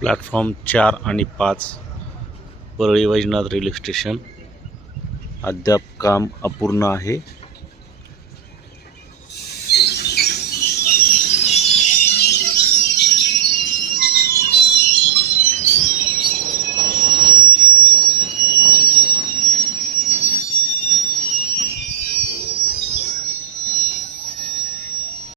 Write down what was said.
Platform 4 आणि 5 Parli Vaijnath railway station अद्याप काम अपूर्ण आहे.